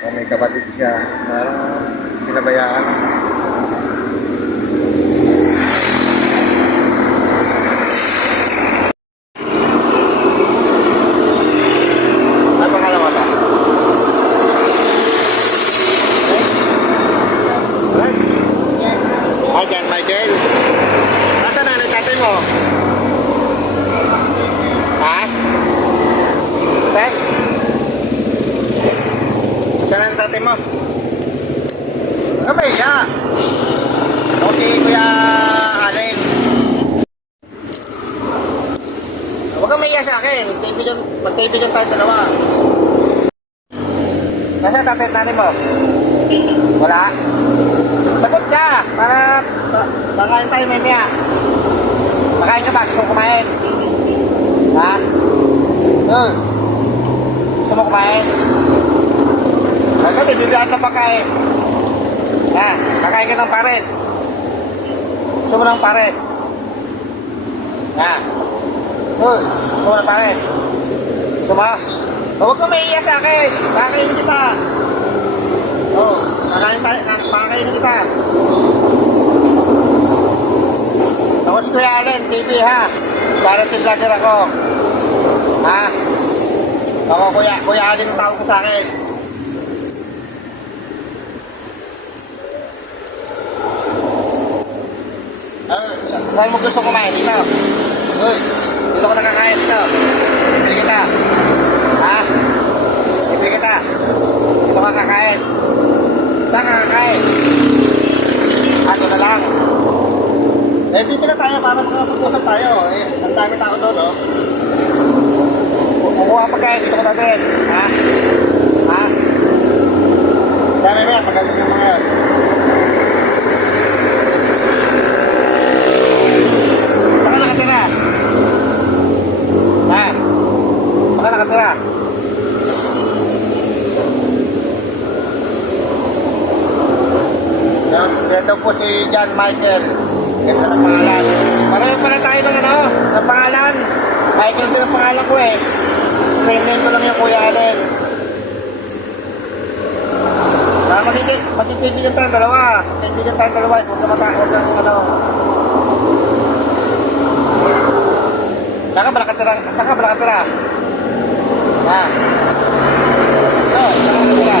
So, may kapatid siya. Parang pinabayaan. John Michael. Nasaan na nagtatay mo? Ha? Saan? Tatay mo? Kamay, ya. Ako si Kuya Allen. Huwag kang maiya sa akin. Magkaibigan, magkaibigan tayo dalawa. Nasaan tatay at nanay mo? Wala? Sagot ka! Para ma- makain tayo mamaya. Makain ka ba? Gusto mo kumain? Ha? Hmm. Gusto mo kumain? Pagkat bibigyan ka pagkain. Ha? Kakain ka ng pares. Gusto mo ng pares? Ha? Hmm. Gusto mo ng pares? Gusto mo? Huwag ka maiiyak sa akin. Kakainin kita. Oo. Oh, kakain tayo. Kakainin kita. Si Kuya Allen, TV ha. Parating vlogger ako. Ha? Ako Kuya, Kuya Allen ang tawag ko sa akin. Saan mo gusto kumain? Dito. Uy, dito ko nakakain dito. Bibili kita. Ha? Bibili kita. Dito ka kakain. Saan ka kakain? Ato na lang. Eh, dito na tayo para makapag-usap tayo. Eh, ang dami tao doon, no? Kumuha ang pagkain, dito ko natin. Ha? Ha? Dami mo yan, pagkain ng mga yun. Baka nakatira. Ha? Baka nakatira. Yan, siya daw po si John Michael. Ganda ng pangalan. Marami pala tayo ng ano, ng pangalan. Michael din ang pangalan ko eh. Screen name ko lang yung Kuya Allen. Ah, magiging, magkikaibigan tayong dalawa. Kaibigan tayong dalawa. Huwag ka mata, huwag kang ano. Saan ka ba nakatira? Saan ka ba nakatira? Ha? Oh, saan ka nakatira?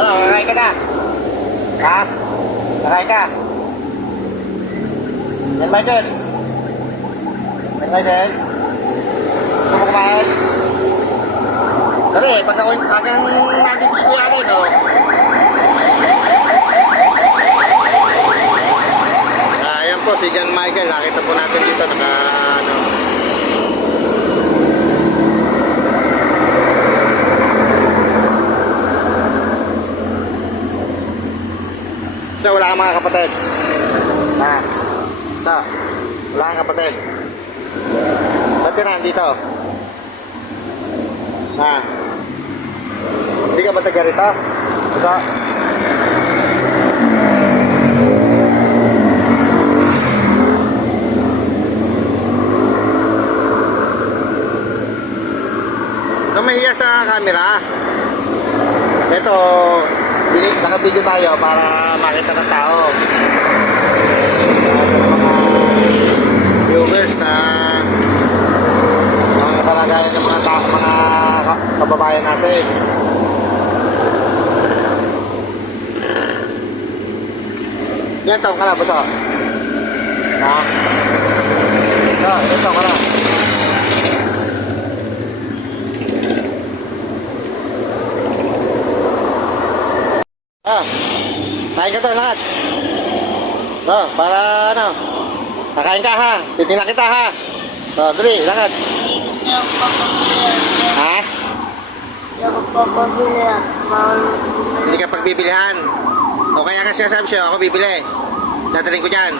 Ano, kakain ka na? Ha? Kakain ka? Yan, Michael? Yan, Michael? Gusto kumain? Dali, pag ako agang nandito si Kuya Alin, oh. Ah, ayan po, si John Michael. Nakita po natin dito, naka, ano, So, wala kang mga kapatid. Ha? So, wala kang kapatid. Ba't ka nandito? Ha? Hindi ka ba taga rito? Ito? Nung mahiya sa camera, ito, naka-video tayo para makita ng tao. Para ng mga viewers na mga kalagayan ng mga tao, mga ka- kababayan natin. Ilan taong ka na, buto? Ha? Ito, taong ka na? Ah, kain ka to lahat. Oh, para ano? Kakain ka ha. Titinan kita ha. Oh, dali, papabili. Ha? Hindi ako. Bawal Hindi ka pagbibilihan. O kaya nga sinasabi sa'yo, ako bibili. Dadaling ko dyan.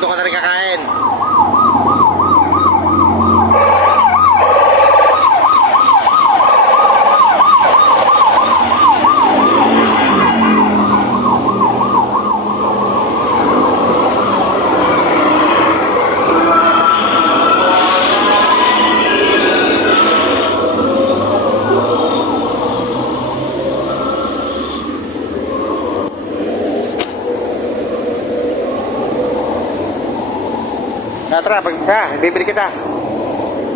Doon ka na rin kakain. Ah, tara, pag, tara, bibili kita.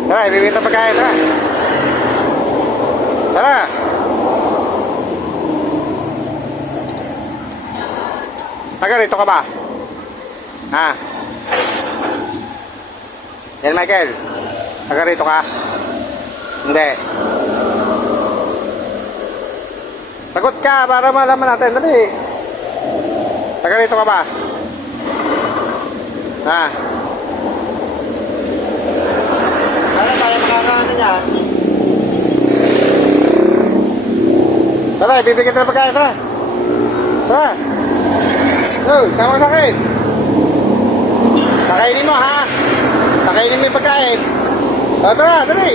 Tara, bibili kita pagkain, tara. Tara. Taga rito ka ba? Ha? Yan, Michael. Taga rito ka? Hindi. Sagot ka para malaman natin. Dali. Taga rito ka ba? Ha? Sana tayo makakaano niya. Tara, bibigyan kita ng pagkain. Tara. Tara. Oh, tama sa akin. Kakainin mo, ha? Kakainin mo yung pagkain. O, tara, dali.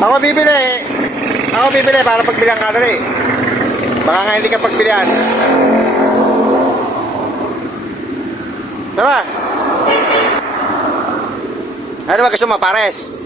Ako bibili. Ako bibili para pagbilihan ka, dali. Baka nga hindi ka pagbilihan. Tara. Ano ba gusto mo, pares?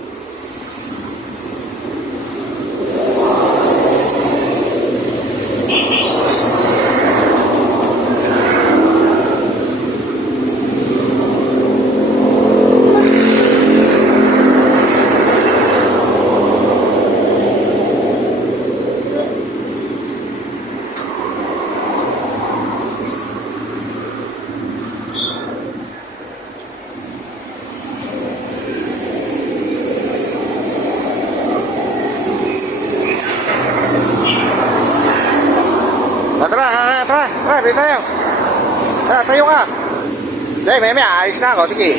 Ah, Tara, tara, bili tayo. Tara, tayo ka. Dahil, may may, aalis na ako, sige.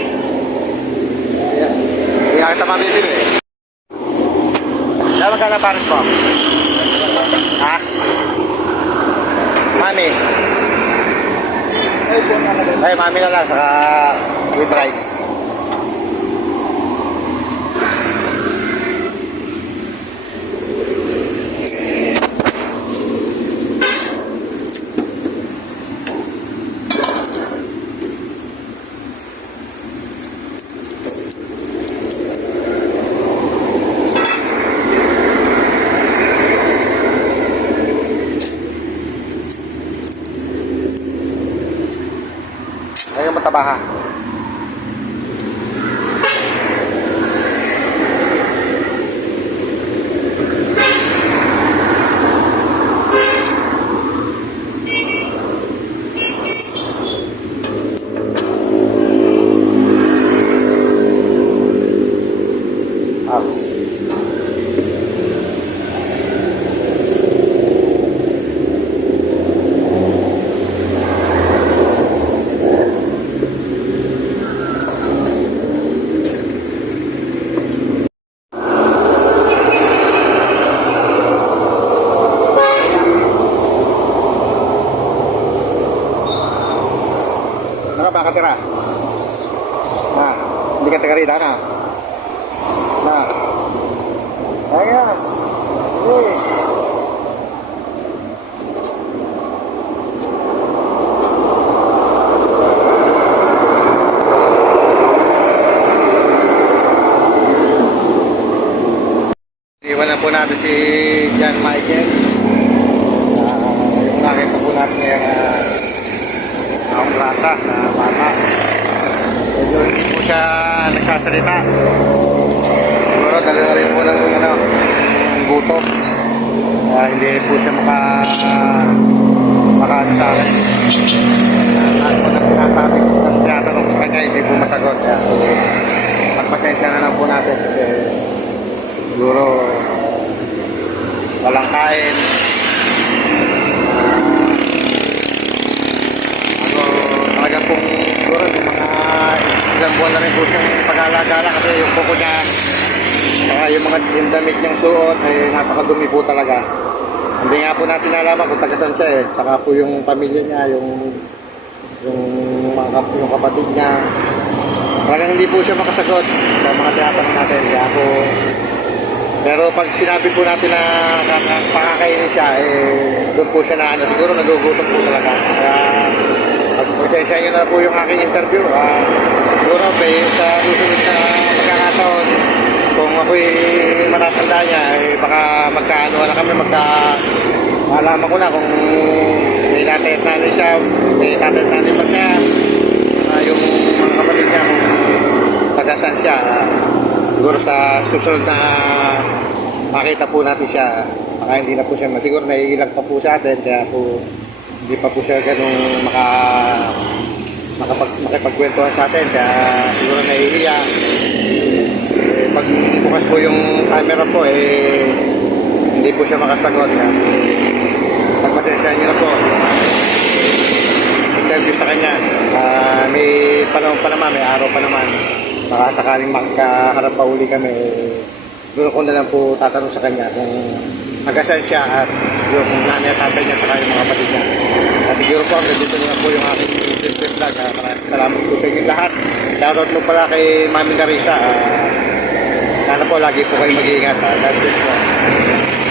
Hindi na kita mabibili. Dapat ka na pares mo. Ha? Mami. Ay, mami na lang, saka with rice. Ngayon mataba ha. Ah. Naka ba ka tira? Na, hindi ka taga rito, na? Na. Ayan. Sige. Iwan na po natin si John Michael. Ah, yung nakita po natin ngayon ah, ang rasa na bata. Hindi po siya nagsasalita. Siguro dala na rin po ng ano, gutom. Kaya hindi po siya maka makaano sa akin. Lahat po ng sinasabi ng tinatanong sa kanya, hindi po masagot. Kaya magpasensya na lang po natin kasi siguro walang kain. ano, talaga pong siguro ilang buwan na rin po siyang pag-alagala kasi yung kuko niya saka yung mga damit niyang suot eh napakadumi po talaga hindi nga po natin nalaman kung taga saan siya eh saka po yung pamilya niya yung yung mga yung kapatid niya talagang hindi po siya makasagot sa mga tinatanong natin kaya po pero pag sinabi po natin na kaka- pakakainin siya, eh, doon po siya na ano, siguro nagugutom po talaga. Kaya, pagpasensya niyo na po yung aking interview. Ah, siguro, pa, sa susunod na pagkakataon, kung ako'y matatanda niya, eh, baka magkaano na kami, magka, malaman ko na kung may tatay at nanay siya, may tatay at nanay pa siya, ah, yung mga kapatid niya kung taga saan siya. siguro sa susunod na makita po natin siya, baka hindi na po siya, siguro naiilang pa po sa atin, kaya po hindi pa po siya ganun maka makapag, makipagkwentuhan sa atin, kaya siguro nahihiya. Eh, pag bukas po yung camera po, eh, hindi po siya makasagot. Kaya, pagpasensya niyo na po. Interview sa kanya. Ah, may panahon pa naman, may araw pa naman. Baka sakaling magkaharap pa uli kami, eh, doon ko na lang po tatanong sa kanya kung nagasan siya at yung nanay at tatay niya saka yung mga kapatid niya. At siguro po, hanggang dito na po yung aking simple vlog. Maraming salamat po sa inyo lahat. Shoutout mo pala kay Mami Larissa. Ah, sana po lagi po kayo mag-iingat. Ah, God po.